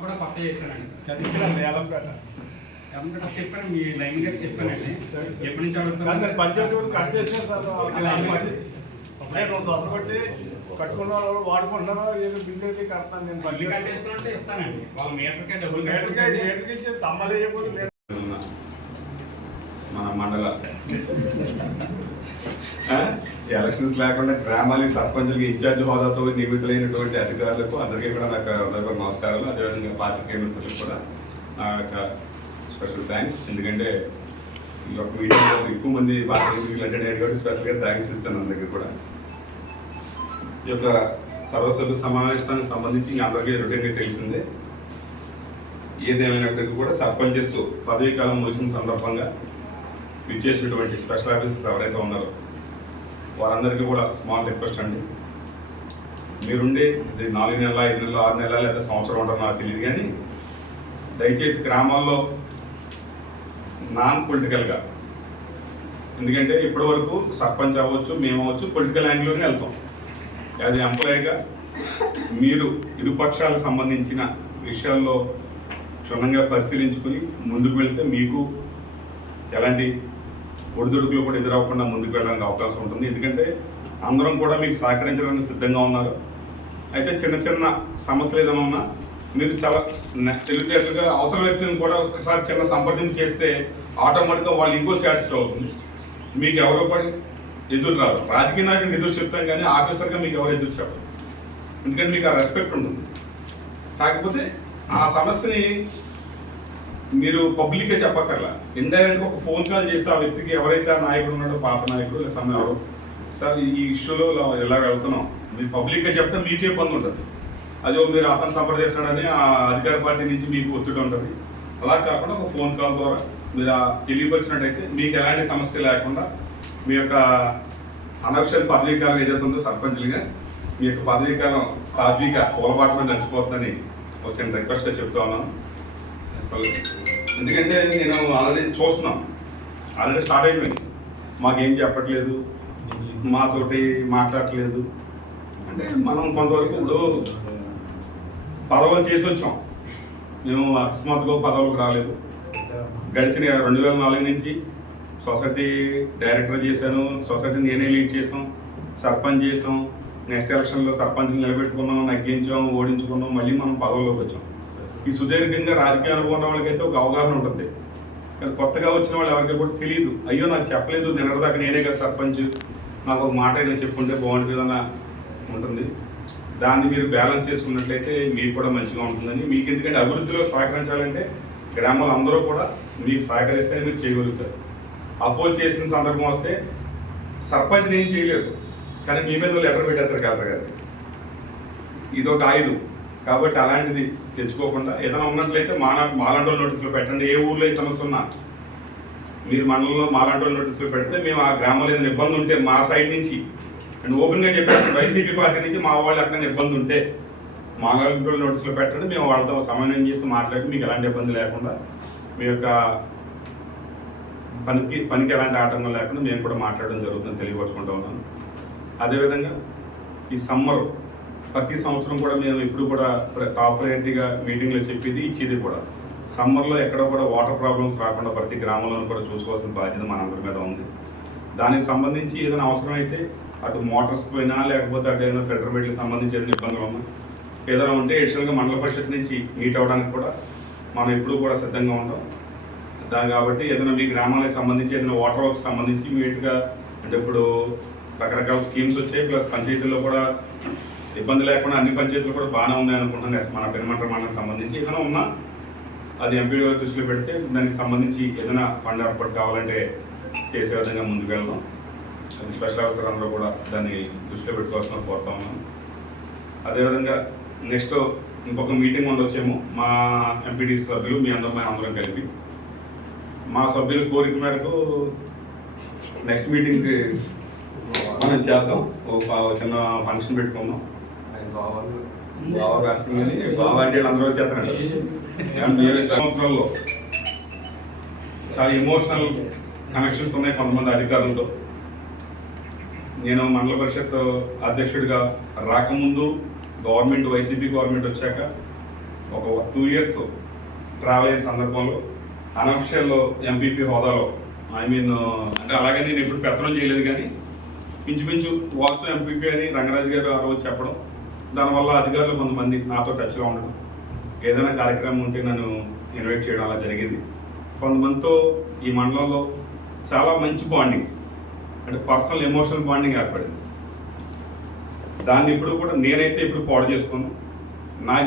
కూడా కొత్త చేశానండి చెప్పాను మీ లైన్ గారు చెప్పానండి ఎప్పటి నుంచి అడుగుతాను పంచాయతీ కట్ చేశారు అప్పుడే 2 సంవత్సరాలు బట్టి కట్టుకున్నారు వాడుకుంటున్నారో ఏదో బిల్లు అయితే కడతాను నేను బిల్లు కట్టేసుకుంటే ఇస్తానండి వాళ్ళ మీటర్కే డబ్బులు మీటర్కి తమ్మలేయకపోతే మన మండల ఎలక్షన్స్ లేకుండా గ్రామాలకి సర్పంచులకి ఇన్ఛార్జ్ హోదాతో నియమితులైనటువంటి అధికారులకు అందరికీ కూడా నాకు అందరికీ నమస్కారాలు. అదేవిధంగా పాత్రికేయ మిత్రులకు కూడా నా యొక్క స్పెషల్ థ్యాంక్స్. ఎందుకంటే ఈ యొక్క మీటింగ్లో ఎక్కువ మంది పాత్రికేయులు అటెండ్ అయ్యారు కాబట్టి స్పెషల్గా థ్యాంక్స్ ఇస్తాను అందరికీ కూడా. ఈ యొక్క సర్వసభ్య సమావేశానికి సంబంధించి అందరికీ రొటీన్గా తెలిసిందే. ఏదేమైనప్పటికీ కూడా సర్పంచెస్ పదవీ కాలం ముగిసిన సందర్భంగా విచ్చేసినటువంటి స్పెషల్ ఆఫీసర్స్ ఎవరైతే ఉన్నారో వారందరికీ కూడా స్మాల్ రిక్వెస్ట్ అండి. మీరుండే 4 నెలల 5 నెలల 6 నెలల లేదా సంవత్సరం ఉంటారో నాకు తెలియదు, కానీ దయచేసి గ్రామాల్లో నాన్ పొలిటికల్గా, ఎందుకంటే ఇప్పటి వరకు సర్పంచ్ అవ్వచ్చు, మేము అవ్వచ్చు, పొలిటికల్ యాంగిల్లోనే వెళ్తాం. అది ఎంప్లాయీగా మీరు ఇరుపక్షాలకు సంబంధించిన విషయాల్లో క్షుణ్ణంగా పరిశీలించుకుని ముందుకు వెళ్తే మీకు ఎలాంటి ఒడిదుడుకులు కూడా ఎదురవ్వకుండా ముందుకు వెళ్ళడానికి అవకాశం ఉంటుంది. ఎందుకంటే అందరం కూడా మీకు సహకరించడానికి సిద్ధంగా ఉన్నారు. అయితే చిన్న చిన్న సమస్యలు ఏదైనా ఉన్నా మీరు చాలా తెలివితేటలుగా అవతల వ్యక్తిని కూడా ఒకసారి చిన్న సంప్రదింపు చేస్తే ఆటోమేటిక్గా వాళ్ళు ఇంకో సాటిస్ఫై అవుతుంది. మీకు ఎవరో పడి ఎదురు రాదు. రాజకీయ నాయకుడికి ఎదురు చెప్తాం కానీ ఆఫీసర్గా మీకు ఎవరు ఎదురు చెప్పరు. ఎందుకంటే మీకు ఆ రెస్పెక్ట్ ఉంటుంది. కాకపోతే ఆ సమస్యని మీరు పబ్లిక్గా చెప్పక్కర్లా, ఇండైరెక్ట్గా ఒక ఫోన్ కాల్ చేసి ఆ వ్యక్తికి ఎవరైతే ఆ నాయకుడు ఉన్నాడో, పాత నాయకుడు లేదా సమయం ఎవరు, సార్ ఈ ఇష్యూలో ఎలా వెళ్తున్నాం మీరు పబ్లిక్గా చెప్తే మీకే ఇబ్బంది ఉంటుంది. అదే మీరు అతను సంప్రదిస్తాడని ఆ అధికార పార్టీ నుంచి మీకు ఒత్తిడి ఉంటుంది. అలా కాకుండా ఒక ఫోన్ కాల్ ద్వారా మీరు తెలియపరిచినట్టయితే మీకు ఎలాంటి సమస్య లేకుండా మీ యొక్క అనఫిషియల్ పదవీకాలం ఏదైతే ఉందో సర్పంచ్లుగా మీ యొక్క పదవీకాలం సాఫీగా కూలబాటలో నడిచిపోతుందని వచ్చిన రిక్వెస్ట్గా చెప్తా ఉన్నాను. ఎందుకంటే నేను ఆల్రెడీ చూస్తున్నాను, ఆల్రెడీ స్టార్ట్ అయిపోయింది. మాకేం చెప్పట్లేదు, మాతోటి మాట్లాడట్లేదు అంటే మనం కొంతవరకు ఇప్పుడు పదవులు చేసి వచ్చాం. మేము అకస్మాత్తుగా పదవులకు రాలేదు. గడిచిన 2004 నుంచి సొసైటీ డైరెక్టర్ చేశాను, సొసైటీ నేనే లీడ్ చేసాం, సర్పంచ్ చేసాం, నెక్స్ట్ ఎలక్షన్లో సర్పంచ్ని నిలబెట్టుకున్నాం, నగ్గించాం, ఓడించుకున్నాం, మళ్ళీ మనం పదవుల్లోకి వచ్చాం. ఈ సుదీర్ఘంగా రాజకీయ అనుకున్న వాళ్ళకైతే ఒక అవగాహన ఉంటుంది. కానీ కొత్తగా వచ్చిన వాళ్ళు ఎవరికి కూడా తెలియదు. అయ్యో నాకు చెప్పలేదు, నిన్నటిదాకా నేనే కదా సర్పంచ్, నాకు ఒక మాట అయినా చెప్పుకుంటే బాగుంటుంది అన్న ఉంటుంది. దాన్ని మీరు బ్యాలెన్స్ చేసుకున్నట్లయితే మీకు కూడా మంచిగా ఉంటుందని. మీకు ఎందుకంటే అభివృద్ధిలో సహకరించాలంటే గ్రామాలు అందరూ కూడా మీకు సహకరిస్తే మీరు చేయగలుగుతారు. అపోజ్ చేసిన సందర్భం వస్తే సర్పంచ్ నేను చేయలేదు, కానీ మీ మీద లెటర్ పెట్టేస్తారు కలెక్టర్ గారు. ఇది ఒక ఆయుధం కాబట్టి అలాంటిది తెచ్చుకోకుండా ఏదైనా ఉన్నట్లయితే మాలాంటి నోటీసులు పెట్టండి. ఏ ఊర్లో ఈ సమస్య ఉన్నా మీరు మండలంలో మాలాంటి నోటీసులు పెడితే మేము ఆ గ్రామంలో ఏదైనా ఇబ్బంది ఉంటే మా సైడ్ నుంచి అండ్ ఓపెన్గా చెప్పారు, వైసీపీ పార్టీ నుంచి మా వాళ్ళు అక్కడ ఇబ్బంది ఉంటే మాలాంటి నోటీసులు పెట్టండి. మేము వాళ్ళతో సమన్వయం చేసి మాట్లాడి మీకు ఎలాంటి ఇబ్బంది లేకుండా మీ యొక్క పనికి ఎలాంటి ఆటంకం లేకుండా మేము కూడా మాట్లాడడం జరుగుతుందని తెలియపరుచుకుంటూ ఉన్నాను. అదేవిధంగా ఈ సమ్మర్ ప్రతి సంవత్సరం కూడా మేము ఇప్పుడు కూడా టాప్ ప్రయారిటీగా మీటింగ్లో చెప్పేది ఇచ్చేది కూడా సమ్మర్లో ఎక్కడ కూడా వాటర్ ప్రాబ్లమ్స్ రాకుండా ప్రతి గ్రామంలో కూడా చూసుకోవాల్సిన బాధ్యత మనందరి మీద ఉంది. దానికి సంబంధించి ఏదైనా అవసరమైతే అటు మోటార్స్ పోయినా లేకపోతే అటు ఏదైనా ఫిల్టర్ బెడ్లకు సంబంధించి ఏదైనా ఇబ్బందులు ఉన్నా ఏదైనా ఉంటే ఎడిషనల్గా మండల పరిషత్ నుంచి మీట్ అవ్వడానికి కూడా మనం ఎప్పుడు కూడా సిద్ధంగా ఉంటాం. దాని కాబట్టి ఏదైనా మీ గ్రామాలకు సంబంధించి ఏదైనా వాటర్ వర్క్స్ సంబంధించి మీట్గా అంటే ఇప్పుడు రకరకాల స్కీమ్స్ వచ్చాయి, ప్లస్ పంచాయతీల్లో కూడా ఇబ్బంది లేకుండా అన్ని పంచాయతీలు కూడా బాగానే ఉన్నాయి అనుకుంటున్నాను. మన పెనుమంట్ర మండలికి సంబంధించి ఏదైనా ఉన్నా అది ఎంపీడీ దృష్టిలో పెడితే దానికి సంబంధించి ఏదైనా ఫండ్ ఏర్పాటు కావాలంటే చేసే విధంగా ముందుకు వెళ్దాం. అది స్పెషల్ ఆఫీసర్ అందరూ కూడా దాన్ని దృష్టిలో పెట్టుకోవాల్సిన కోరుతా ఉన్నాను. అదేవిధంగా నెక్స్ట్ ఇంకొక మీటింగ్ ఉండొచ్చేమో మా ఎంపీడీ సభ్యులు మీ అందరం కలిపి మా సభ్యుల కోరిక మేరకు నెక్స్ట్ మీటింగ్కి మనం చేద్దాం. ఒక చిన్న ఫంక్షన్ పెట్టుకుందాం. బాగా కష్టం కానీ బాగా అంటే అందరూ వచ్చేస్తారండి. సంవత్సరాల్లో చాలా ఎమోషనల్ కనెక్షన్స్ ఉన్నాయి కొంతమంది అధికారులతో. నేను మండల పరిషత్ అధ్యక్షుడిగా రాకముందు గవర్నమెంట్ వైసీపీ గవర్నమెంట్ వచ్చాక ఒక 2 years ట్రావెల్ అయిన సందర్భంలో అనఫిషియల్ ఎంపీపీ హోదాలో అంటే అలాగే నేను ఎప్పుడు పెత్తనం చేయలేదు, కానీ ఇంచుమించు వాసు ఎంపీపీ అని రంగరాజు గారు ఆ రోజు చెప్పడం, దానివల్ల అధికారులు కొంతమంది నాతో టచ్లో ఉండడం, ఏదైనా కార్యక్రమం ఉంటే నన్ను ఇన్వైట్ చేయడం అలా జరిగేది. కొంతమందితో ఈ మండలంలో చాలా మంచి బాండింగ్, అంటే పర్సనల్ ఎమోషనల్ బాండింగ్ ఏర్పడింది. దాన్ని ఇప్పుడు కూడా నేనైతే ఇప్పుడు పాడు చేసుకున్నాను.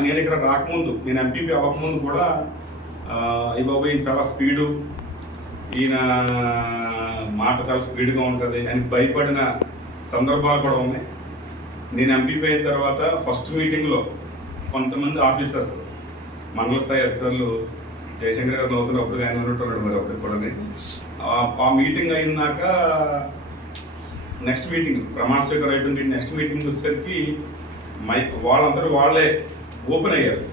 నేను ఇక్కడ రాకముందు, నేను ఎంపీపీ అవ్వకముందు కూడా ఈ బాబు ఈయన చాలా స్పీడు, ఈయన మాట చాలా స్పీడ్గా ఉంటుంది అని భయపడిన సందర్భాలు కూడా ఉన్నాయి. నేను ఎంపీపీ అయిన తర్వాత ఫస్ట్ మీటింగ్లో కొంతమంది ఆఫీసర్స్, మండల స్థాయి అధికారులు, జయశంకర్ గారు నవ్వుతున్నప్పుడు ఆయన ఉంటున్నాడు మరి అప్పుడు కూడా, ఆ మీటింగ్ అయినాక నెక్స్ట్ మీటింగ్ ప్రమాణ స్వీకారం అయిపోయింది. నెక్స్ట్ మీటింగ్ వచ్చేసరికి వాళ్ళందరూ వాళ్ళే ఓపెన్ అయ్యారు.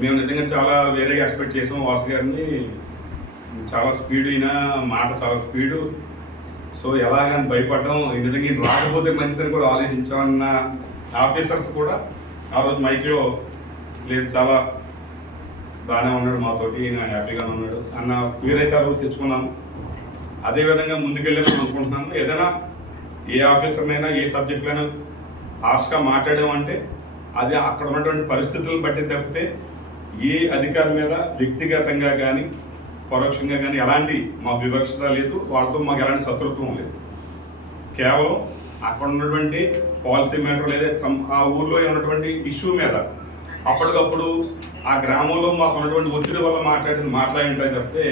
మేము నిజంగా చాలా వేరేగా ఎక్స్పెక్ట్ చేసాం. వాసు గారిని చాలా స్పీడ్, అయిన మాట చాలా స్పీడు, సో ఎలాగని భయపడ్డాం. నిజంగా రాకపోతే మంచిదని కూడా ఆలోచించామన్న ఆఫీసర్స్ కూడా ఆ రోజు మైక్లో లేదు, చాలా బాగానే ఉన్నాడు మాతోటి, హ్యాపీగానే ఉన్నాడు అన్న పేరైతే ఆ రోజు తెచ్చుకున్నాను. అదేవిధంగా ముందుకెళ్ళాలని అనుకుంటున్నాను. ఏదైనా ఏ ఆఫీసర్నైనా ఏ సబ్జెక్టులైనా హార్ష్గా మాట్లాడడం అంటే అది అక్కడ ఉన్నటువంటి పరిస్థితులను బట్టి తప్పితే ఏ అధికారి మీద వ్యక్తిగతంగా కానీ పరోక్షంగా కానీ ఎలాంటి మా వివక్షత లేదు, వాళ్ళతో మాకు ఎలాంటి శత్రుత్వం లేదు. కేవలం అక్కడ ఉన్నటువంటి పాలసీ మ్యాటర్ లేదా ఆ ఊర్లో ఉన్నటువంటి ఇష్యూ మీద అప్పటికప్పుడు ఆ గ్రామంలో మాకు ఉన్నటువంటి ఒత్తిడి వల్ల మాట్లాడి ఉంటాయి తప్పితే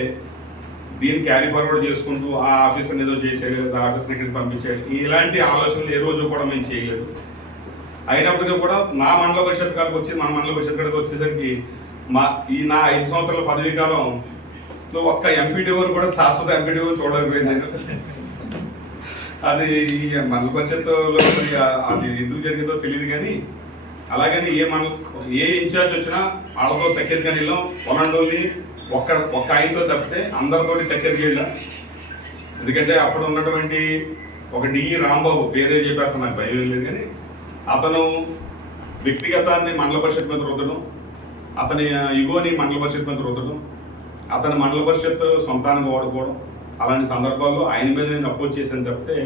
దీన్ని క్యారీ ఫార్వర్డ్ చేసుకుంటూ ఆ ఆఫీసర్ని ఏదో చేసేది, ఆ ఆఫీసర్ని ఇక్కడికి పంపించేది, ఇలాంటి ఆలోచనలు ఏ రోజు కూడా మేము చేయలేదు. అయినప్పటికీ కూడా నా మండల పరిషత్ కాడికి వచ్చి, మన మండల పరిషత్ కాడికి వచ్చేసరికి నా 5 సంవత్సరాల పదవీ కాలంలో ఒక్క ఎంపీడీఓని కూడా శాశ్వత ఎంపీడీఓ చూడలేకపోయింది నేను. అది మండల పరిషత్లో అది ఎందుకు జరిగిందో తెలియదు, కానీ అలాగని ఏ ఇన్ఛార్జ్ వచ్చినా వాళ్ళతో సఖ్యతగా వెళ్ళాం. వనండోల్ని ఒక్క ఆయనతో తప్పితే అందరితోటి సఖ్యతగా వెళ్ళాం. ఎందుకంటే అప్పుడు ఉన్నటువంటి ఒక డిఈ రాంబాబు, పేరే చెప్పేస్తాను, నాకు భయం లేదు, కానీ అతను వ్యక్తిగతాన్ని మండల పరిషత్ మీద రుద్దడం, అతని ఇగోని మండల పరిషత్ మీద రుద్దడం, అతని మండల పరిషత్ సొంతానికి వాడుకోవడం, అలాంటి సందర్భాల్లో ఆయన మీద నేను అపోజ్ చేశాను తప్పితే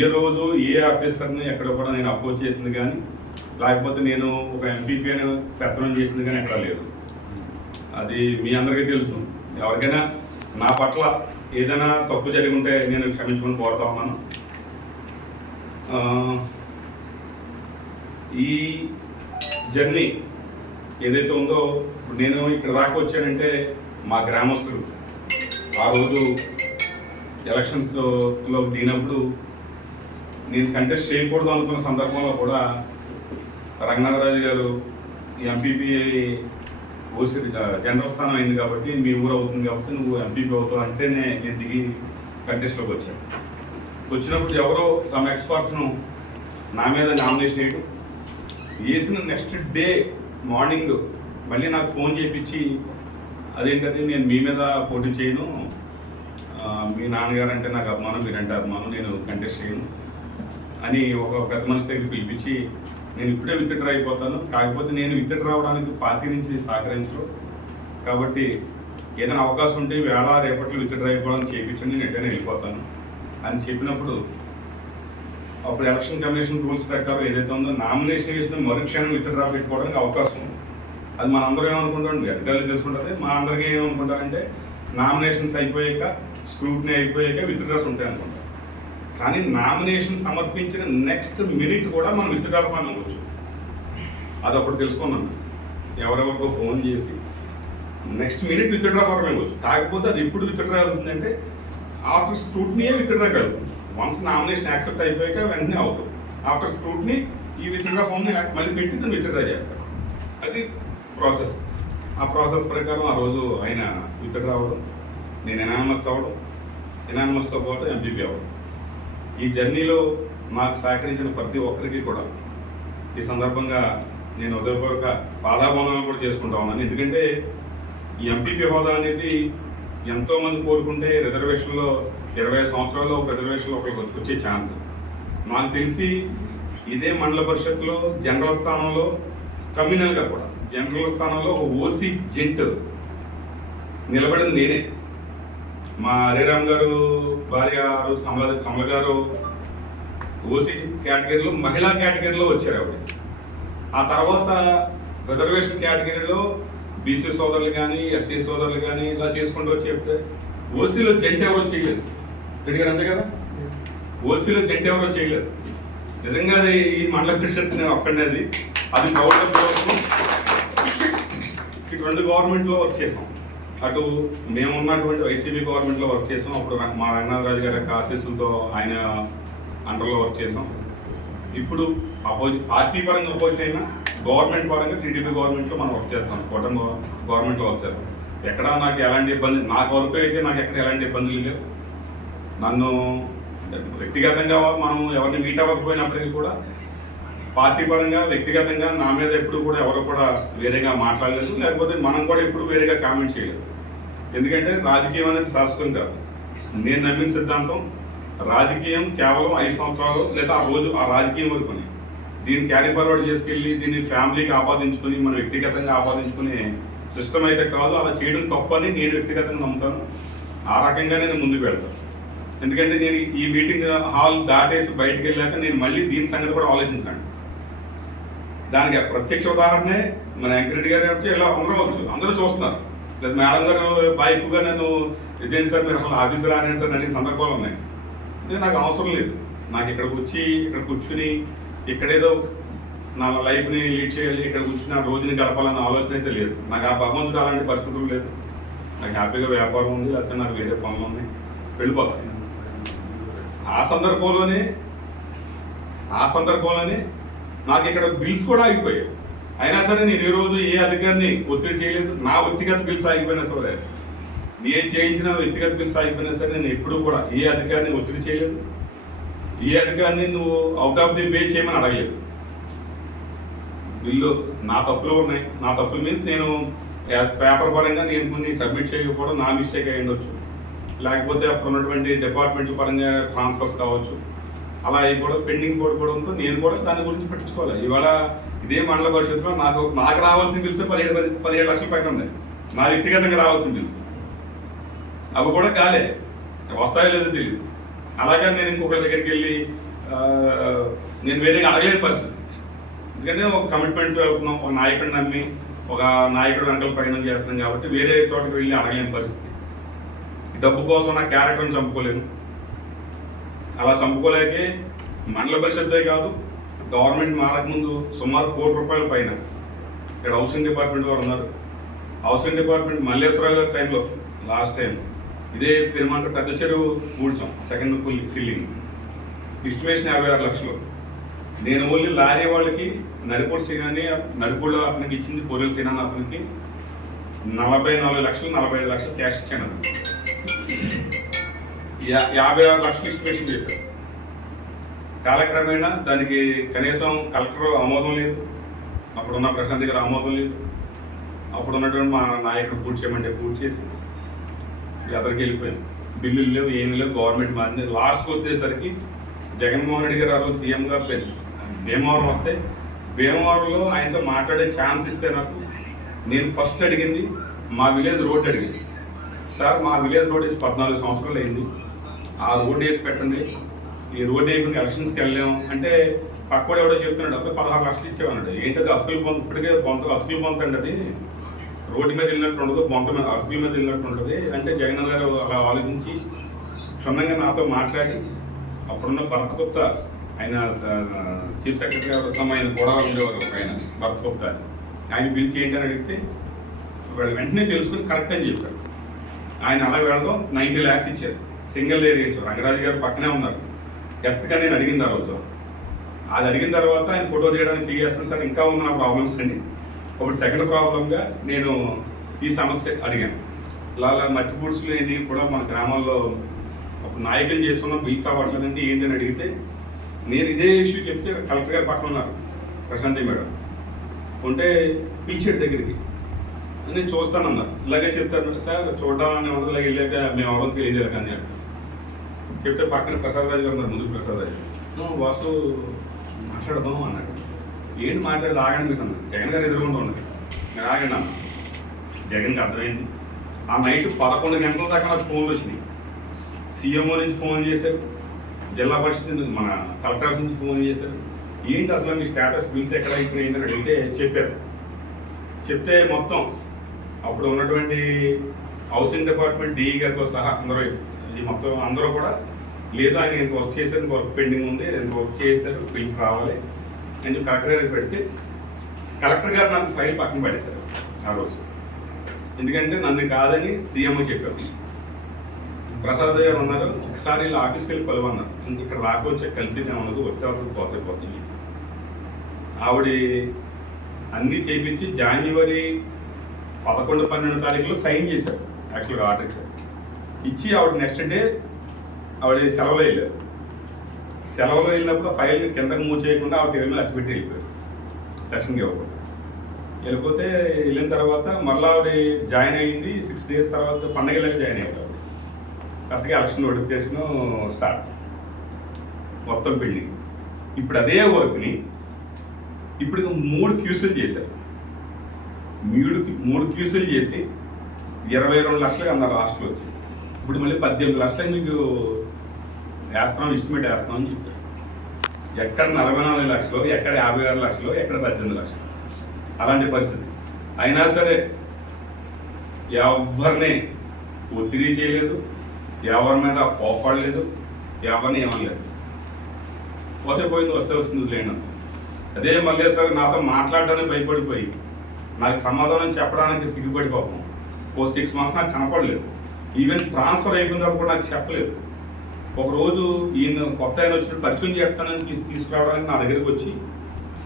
ఏ రోజు ఏ ఆఫీసర్ని ఎక్కడ కూడా నేను అపోజ్ చేసింది కానీ, లేకపోతే నేను ఒక ఎంపీపీ అని పెత్తనం చేసింది కానీ ఎక్కడా లేదు. అది మీ అందరికీ తెలుసు. ఎవరికైనా నా పట్ల ఏదైనా తప్పు జరిగి ఉంటే నేను క్షమించుకొని కోరుతా ఉన్నాను. ఈ జర్నీ ఏదైతే ఉందో, నేను ఇక్కడ దాకా వచ్చానంటే మా గ్రామస్తులు ఆ రోజు ఎలక్షన్స్లో దిగినప్పుడు నేను కంటెస్ట్ చేయకూడదు అనుకున్న సందర్భంలో కూడా రంగనాథరాజు గారు ఎంపీపీ ఓసీ జనరల్ స్థానం అయింది కాబట్టి, మీ ఊరు అవుతుంది కాబట్టి నువ్వు ఎంపీపీ అవుతావు అంటేనే నేను దిగి కంటెస్ట్లోకి వచ్చాను. వచ్చినప్పుడు ఎవరో సమ్ ఎక్స్పర్ట్స్ను నా మీద నామినేషన్ వేసిన నెక్స్ట్ డే మార్నింగ్ మళ్ళీ నాకు ఫోన్ చేయించి, అదేంటది నేను మీ మీద పోటీ చేయను, మీ నాన్నగారు అంటే నాకు అభిమానం, మీరంటే అభిమానం, నేను కంటెస్ట్ చేయను అని ఒక పెద్ద మనిషి దగ్గర పిలిపించి, నేను ఇప్పుడే విత్డ్రా అయిపోతాను, కాకపోతే నేను విత్డ్రా అవడానికి పార్టీ నుంచి సహకరించరు కాబట్టి ఏదైనా అవకాశం ఉంటే వేళ రేపట్లో విత్డ్రా అయిపోవడానికి చేయించండి, నేను ఎటైనా వెళ్ళిపోతాను అని చెప్పినప్పుడు, అప్పుడు ఎలక్షన్ కమిషన్ రూల్స్ ప్రకారం ఏదైతే ఉందో నామినేషన్ వేసిన మరుక్షణం విత్డ్రా పెట్టుకోవడానికి అవకాశం ఉంది. అది మనందరం ఏమనుకుంటాం, అధికారులు తెలుసుకుంటుంది. మా అందరికీ ఏమనుకుంటారంటే నామినేషన్స్ అయిపోయాక, స్క్రూటినీ అయిపోయాక విత్డ్రాస్ ఉంటాయి అనుకుంటాం. కానీ నామినేషన్ సమర్పించిన నెక్స్ట్ మినిట్ కూడా మనం విత్డ్రా ఫామ్ అవ్వచ్చు. అది అప్పుడు తెలుసుకున్నాను. ఎవరెవరికో ఫోన్ చేసి నెక్స్ట్ మినిట్ విత్డ్రా ఫామ్ ఇవ్వచ్చు. కాకపోతే అది ఎప్పుడు విత్డ్రా అవుతుందంటే ఆఫ్టర్ స్క్రూటినీయే విత్డ్రా కలుగుతుంది. వన్స్ నామినేషన్ యాక్సెప్ట్ అయిపోయాక వెంటనే అవుతుంది. ఆఫ్టర్ స్క్రూటినీ ఈ విత్డ్రా ఫామ్ని మళ్ళీ పెట్టి దాన్ని విత్డ్రా చేస్తారు. అది ప్రాసెస్. ఆ ప్రాసెస్ ప్రకారం ఆ రోజు ఆయన విత్డ్రా అవ్వడం, నేను ఎనానిమస్ అవ్వడం, ఎనానిమస్తో పాటు ఎంపీపీ అవ్వడం. ఈ జర్నీలో నాకు సహకరించిన ప్రతి ఒక్కరికి కూడా ఈ సందర్భంగా నేను హృదయపూర్వక పాదాభోనాలు కూడా చేసుకుంటా ఉన్నాను. ఎందుకంటే ఈ ఎంపీపీ హోదా అనేది ఎంతోమంది కోరుకుంటే రిజర్వేషన్లో 20 సంవత్సరాల్లో ఒక రిజర్వేషన్లో ఒకరికి వచ్చే ఛాన్స్. నాకు తెలిసి ఇదే మండల పరిషత్లో జనరల్ స్థానంలో కమ్యూనల్గా కూడా జనరల్ స్థానంలో ఒక ఓసీ జెంట్ నిలబడింది నేనే. మా హరిరామ్ గారు భార్య కమల గారు ఓసీ కేటగిరీలో మహిళా కేటగిరీలో వచ్చారు ఆవిడ. ఆ తర్వాత రిజర్వేషన్ కేటగిరీలో బీసీ సోదరులు కానీ ఎస్సీ సోదరులు కానీ ఇలా చేసుకుంటూ వచ్చి చెప్తే ఓసీలో జంట ఎవరో చేయలేదు. తిరిగారు అంతే కదా, ఓసీలో జంట ఎవరో చేయలేదు. నిజంగా ఈ మండల పరిషత్ నేను ఒక్కడనేది అది ప్రభుత్వం ఇటు 2 గవర్నమెంట్లో వర్క్ చేసాం. అటు మేము ఉన్నటువంటి వైసీపీ గవర్నమెంట్లో వర్క్ చేసాం. అప్పుడు మా రంగనాథరాజు గారి యొక్క ఆశీస్సులతో ఆయన అండర్లో వర్క్ చేసాం. ఇప్పుడు పార్టీ పరంగా అపోజిషన్ అయినా గవర్నమెంట్ పరంగా టీడీపీ గవర్నమెంట్లో మనం వర్క్ చేస్తాం. కూటమి గవర్నమెంట్లో వర్క్ చేస్తాం. ఎక్కడ నాకు ఎలాంటి ఇబ్బంది, నాకు వరకు అయితే నాకు ఎక్కడ ఎలాంటి ఇబ్బందులు లేవు. నన్ను వ్యక్తిగతంగా మనం ఎవరిని మీట్ అవ్వకపోయినప్పటికీ కూడా పార్టీ పరంగా వ్యక్తిగతంగా నా మీద ఎప్పుడు కూడా ఎవరు కూడా వేరేగా మాట్లాడలేదు, లేకపోతే మనం కూడా ఎప్పుడు వేరేగా కామెంట్ చేయలేదు. ఎందుకంటే రాజకీయం అనేది శాశ్వతం కాదు. నేను నమ్మిన సిద్ధాంతం రాజకీయం కేవలం 5 సంవత్సరాలు లేదా ఆ రోజు ఆ రాజకీయం వరకుని దీన్ని క్యారీ ఫార్వర్డ్ చేసుకెళ్ళి దీన్ని ఫ్యామిలీకి ఆపాదించుకుని మనం వ్యక్తిగతంగా ఆపాదించుకునే సిస్టమ్ అయితే కాదు. అలా చేయడం తప్పని నేను వ్యక్తిగతంగా నమ్ముతాను. ఆ రకంగా నేను ముందుకు వెళ్తాను. ఎందుకంటే నేను ఈ మీటింగ్ హాల్ దాటేసి బయటకు వెళ్ళాక నేను మళ్ళీ దీని సంగతి కూడా ఆలోచించాను. దానికి ప్రత్యక్ష ఉదాహరణే మన వెంకరెడ్డి గారు వచ్చి ఇలా అందరూ చూస్తున్నారు. లేదా మేడం గారు బైక్గా నన్ను ఇదేంటి సార్ మీరు అసలు ఆఫీసు రాని సార్ అడిగిన సందర్భాలు ఉన్నాయి. నాకు అవసరం లేదు. నాకు ఇక్కడికి వచ్చి ఇక్కడ కూర్చుని ఇక్కడేదో నా లైఫ్ని లీడ్ చేయాలి, ఇక్కడ కూర్చుని ఆ రోజుని గడపాలన్న ఆలోచన అయితే లేదు. నాకు ఆ భగవంతుడు అలాంటి పరిస్థితులు లేదు. నాకు హ్యాపీగా వ్యాపారం ఉంది, లేకపోతే నాకు వేరే పనులు ఉన్నాయి, వెళ్ళిపోతాను. ఆ సందర్భంలోనే నాకు ఇక్కడ బిల్స్ కూడా ఆగిపోయాయి. అయినా సరే నేను ఈ రోజు ఏ అధికారిని ఒత్తిడి చేయలేదు. నా వ్యక్తిగత బిల్స్ ఆగిపోయినా సరే, నేను చేయించిన వ్యక్తిగత బిల్స్ ఆగిపోయినా సరే నేను ఎప్పుడూ కూడా ఏ అధికారిని ఒత్తిడి చేయలేదు. ఏ అధికారిని నువ్వు అవుట్ ఆఫ్ ది వే చేయమని అడగలేదు. బిల్లు నా తప్పులు ఉన్నాయి. నా తప్పులు మీన్స్ నేను పేపర్ పరంగా నేను కొన్ని సబ్మిట్ చేయకపోవడం నా మిస్టేక్ అయి ఉండొచ్చు, లేకపోతే అప్పుడు ఉన్నటువంటి డిపార్ట్మెంట్ పరంగా ట్రాన్స్ఫర్స్ కావచ్చు. అలా అయిపోవడం పెండింగ్ పడిపోవడంతో నేను కూడా దాని గురించి పట్టించుకోవాలి. ఇవాళ ఇదే మండల పరిషత్తులో నాకు రావాల్సిన బిల్స్ 17 లక్షల పైన ఉన్నాయి. నా వ్యక్తిగతంగా రావాల్సిన బిల్స్ అవి కూడా కాలే, వస్తాయో లేదో తెలియదు. అలాగే నేను ఇంకొకరి దగ్గరికి వెళ్ళి నేను వేరేగా అడగలేని పరిస్థితి. ఎందుకంటే ఒక కమిట్మెంట్ వెళ్తున్నాం, ఒక నాయకుడిని నమ్మి ఒక నాయకుడు వెనకాల ప్రయాణం చేస్తున్నాం కాబట్టి వేరే చోటకి వెళ్ళి అడగలేని పరిస్థితి. డబ్బు కోసం నా క్యారెక్టర్ని చంపుకోలేను. అలా చంపుకోలేకే మండల పరిషత్తే కాదు, గవర్నమెంట్ మారకముందు సుమారు ₹1 కోటి పైన ఇక్కడ హౌసింగ్ డిపార్ట్మెంట్ వారు ఉన్నారు. హౌసింగ్ డిపార్ట్మెంట్ మల్లేశ్వరరావు గారి టైంలో లాస్ట్ టైం ఇదే పెరుమంట పెద్ద చెరువు కూర్చాం, సెకండ్ ఫిల్లింగ్ ఎస్టిమేషన్ 56 లక్షలు. నేను ఓన్లీ లారీ వాళ్ళకి నడిపూడి సీనాన్ని నడిపూడిలో అతనికి ఇచ్చింది, పొరియల్ సీనాన్ని అతనికి 44 లక్షలు 45 లక్షలు క్యాష్ ఇచ్చాను. 56 లక్షలు ఎస్టిమేషన్ చెప్పారు. కాలక్రమేణా దానికి కనీసం కలెక్టర్ ఆమోదం లేదు, అప్పుడున్న ప్రశాంత్ గారు ఆమోదం లేదు. అప్పుడు ఉన్నటువంటి మా నాయకుడు పూర్తి చేయమంటే పూర్తి చేసి ఎదరికి వెళ్ళిపోయాను. బిల్లులు లేవు, ఏమీ లేవు, గవర్నమెంట్ మారింది. లాస్ట్కి వచ్చేసరికి జగన్మోహన్ రెడ్డి గారు ఆ రోజు సీఎంగా భీమవరం వస్తే భీమవరంలో ఆయనతో మాట్లాడే ఛాన్స్ ఇస్తే నాకు నేను ఫస్ట్ అడిగింది మా విలేజ్ రోడ్ అడిగింది. సార్ మా విలేజ్ రోడ్ వేసి 14 సంవత్సరాలు అయింది, ఆ రోడ్ వేసి పెట్టండి. ఈ రోడ్ వేయకుండా ఎలక్షన్స్కి వెళ్ళాము అంటే పక్కవాడు ఎవడో చెప్తున్నాడు, అప్పుడు 16 లక్షలు ఇచ్చేవన్నాడు. ఏంటది అతుకులు పొంత, ఇప్పటికే అతుకులు పొంతండి, అది రోడ్డు మీద వెళ్ళినట్టు ఉండదు, బొంత మీద అతుకుల మీద వెళ్ళినట్టు ఉంటుంది అంటే జగన్ గారు అలా ఆలోచించి క్షుణ్ణంగా నాతో మాట్లాడి అప్పుడున్న భరత్ గుప్తా ఆయన చీఫ్ సెక్రటరీ గారు ఆయన కూడా ఉండేవారు, ఒక ఆయన భరత్ గుప్తా, ఆయన పిలిచి ఏంటని అడిగితే వాళ్ళు వెంటనే తెలుసుకుని కరెక్ట్ అని చెప్పారు. ఆయన అలా వెళ్దాం 90 lakhs ఇచ్చారు. సింగిల్ ఏరియా ఇచ్చారు. రంగరాజు గారు పక్కనే ఉన్నారు. డెప్త్గా నేను అడిగింది ఆ రోజు. అది అడిగిన తర్వాత ఆయన ఫోటో తీయడానికి చేయాల్సిన సార్ ఇంకా ఉంది నా ప్రాబ్లమ్స్ అండి. ఒకటి సెకండ్ ప్రాబ్లంగా నేను ఈ సమస్య అడిగాను. ఇలా మట్టి పూడ్చులు ఏంటి కూడా మన గ్రామాల్లో ఒక నాయకులు చేస్తున్నాం, బిల్స్ అవ్వట్లేదంటే ఏంటి అని అడిగితే నేను ఇదే ఇష్యూ చెప్తే కలెక్టర్ గారు పక్కన ఉన్నారు, ప్రశాంతి మేడం ఉంటే పిలిచాడు దగ్గరికి. నేను చూస్తానన్నారు. ఇలాగే చెప్తాను సార్ చూడడానికి ఉండదు, ఇలాగ వెళ్ళాక మేము ఎవరో తెలియజేయలేక అని చెప్తే పక్కన ప్రసాద్ రాజు గారు ఉన్నారు, ముందు ప్రసాద్ రాజు వాసు మాట్లాడదాం అన్నాడు. ఏంటి మాట్లాడదు, ఆగండి మీకు అన్నాడు. జగన్ గారు ఎదురుకుండా ఉన్నారు. నేను ఆగండి అన్నా. జగన్కి అర్థమైంది. ఆ నైట్ 11 గంటల దాకా నాకు ఫోన్లు వచ్చినాయి. సీఎంఓ నుంచి ఫోన్ చేశారు, జిల్లా పరిషత్ మన కలెక్టర్ ఆఫీస్ నుంచి ఫోన్ చేశారు. ఏంటి అసలు మీ స్టేటస్ బిల్స్ ఎక్కడ అయిపోయిందని అడిగితే చెప్పారు. చెప్తే మొత్తం అప్పుడు ఉన్నటువంటి హౌసింగ్ డిపార్ట్మెంట్ డిఈ గారితో సహా అందరూ ఇది మొత్తం అందరూ కూడా లేదు ఆయన ఇంత వర్క్ చేశారు, ఇంత వర్క్ పెండింగ్ ఉంది, ఇంత వర్క్ చేశారు, బిల్స్ రావాలి అని చెప్పి కలెక్టర్ గారికి పెడితే కలెక్టర్ గారు నాకు ఫైల్ పక్కన పడేశారు ఆ రోజు. ఎందుకంటే నన్ను కాదని సీఎంఓ చెప్పారు. ప్రసాద్ గారు ఉన్నారు, ఒకసారి ఇలా ఆఫీస్కి వెళ్ళి కొలవన్నారు, ఇంక ఇక్కడ రాకొచ్చే కలిసి ఏమన్నది వచ్చి పోతుంది. ఆవిడ అన్నీ చేయించి జనవరి 11-12 తారీఖులో సైన్ చేశారు. యాక్చువల్గా ఆర్డర్ ఇచ్చారు. ఇచ్చి ఆవిడ నెక్స్ట్ డే ఆవిడ సెలవులో వెళ్ళారు. సెలవులో వెళ్ళినప్పుడు ఫైల్ కిందకు మూవ్ చేయకుండా ఆవిడ టేబుల్ అట్టు పెట్టి వెళ్ళిపోయారు, సెక్షన్కి ఇవ్వకుండా. వెళ్ళిపోతే వెళ్ళిన తర్వాత మళ్ళీ ఆవిడ జాయిన్ అయ్యింది. 6 days తర్వాత పండగలకి జాయిన్ అయ్యారు. కరెక్ట్గా ఎలక్షన్ నోటిఫికేషన్ స్టార్ట్, మొత్తం పెండింగ్. ఇప్పుడు అదే వర్క్ని ఇప్పుడు 3 క్యూసులు చేశారు. 3 క్యూసులు చేసి 22 లక్షలు అన్నారు లాస్ట్లో వచ్చి. ఇప్పుడు మళ్ళీ 18 లక్షలకు మీకు వేస్తున్నాం, ఎస్టిమేట్ వేస్తున్నాం అని చెప్పారు. ఎక్కడ 44 లక్షలు, ఎక్కడ 56 లక్షలు, ఎక్కడ 18 లక్షలు, అలాంటి పరిస్థితి. అయినా సరే ఎవరిని ఒత్తిడి చేయలేదు, ఎవరి మీద కోపడలేదు, ఎవరిని ఏమనలేదు. పోతే పోయింది, వస్తే వచ్చింది లేనంత. అదే మల్లేశ్వర నాతో మాట్లాడడానికి భయపడిపోయి నాకు సమాధానం చెప్పడానికి సిగ్గుపడి పాపం 6 months నాకు కనపడలేదు. ఈవెన్ ట్రాన్స్ఫర్ అయిపోయిన తర్వాత కూడా నాకు చెప్పలేదు. ఒకరోజు ఈయన కొత్త ఆయన వచ్చిన పరిచయం చేస్తానని తీసుకురావడానికి నా దగ్గరికి వచ్చి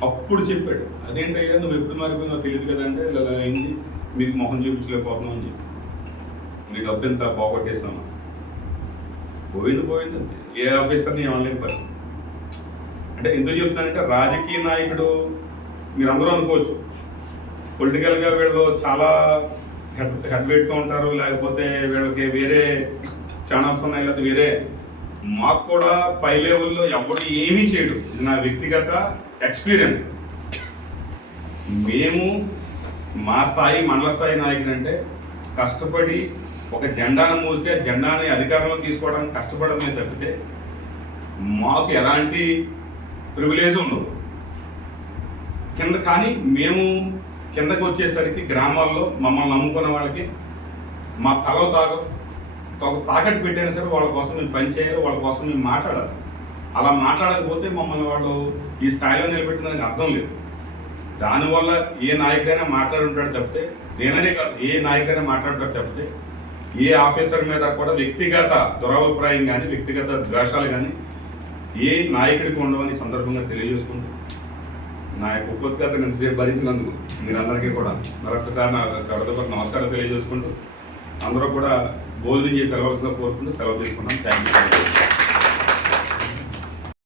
అప్పుడు చెప్పాడు, అదేంటయ్యా నువ్వు ఎప్పుడు మారిపోయినా తెలియదు కదంటే ఇలా అయింది, మీకు మొహం చూపించలేకపోతున్నావు అని చెప్పి. నీకు డబ్బు ఎంత పోగొట్టేస్తాను, పోయింది అంతే. ఏ ఆఫీసర్ని ఏమనలేని పరిస్థితి. అంటే ఎందుకు చెప్తున్నానంటే రాజకీయ నాయకుడు మీరందరూ అనుకోవచ్చు పొలిటికల్గా వీళ్ళు చాలా హెడ్ వెయిట్తో ఉంటారు, లేకపోతే వీళ్ళకి వేరే ఛానల్స్ ఉన్నాయి, లేకపోతే వేరే. మాకు కూడా పై లెవెల్లో ఎవరు ఏమీ చేయడు. ఇది నా వ్యక్తిగత ఎక్స్పీరియన్స్. మేము మా స్థాయి మండల స్థాయి నాయకుడు అంటే కష్టపడి ఒక జెండాను మూసి ఆ జెండాని అధికారంలో తీసుకోవడానికి కష్టపడమే తప్పితే మాకు ఎలాంటి ప్రివిలేజ్ ఉండదు కింద. కానీ మేము కిందకు వచ్చేసరికి గ్రామాల్లో మమ్మల్ని నమ్ముకున్న వాళ్ళకి మా తల తాకట్టు పెట్టైనా సరే వాళ్ళ కోసం మేము పని చేయాలి, వాళ్ళ కోసం మేము మాట్లాడాలి. అలా మాట్లాడకపోతే మమ్మల్ని వాళ్ళు ఈ స్థాయిలో నిలబెట్టిందానికి అర్థం లేదు. దానివల్ల ఏ నాయకుడైనా మాట్లాడుంటాడు తప్పితే, నేననే కాదు ఏ నాయకుడైనా మాట్లాడతాడు తప్పితే ఏ ఆఫీసర్ మీద కూడా వ్యక్తిగత దురభిప్రాయం కానీ వ్యక్తిగత ద్వేషాలు కానీ ఏ నాయకుడికి ఉండవని సందర్భంగా తెలియజేసుకుంటూ నా యొక్క ఉపద్ఘాతను ఎంతసేపు భరించినందుకు మీరందరికీ కూడా మరొకసారి నా కడతో నమస్కారం తెలియజేసుకుంటూ అందరూ కూడా భోజనం చేసి సెలవుగా కోరుకుంటూ సెలవు తీసుకున్నాం. Thank you.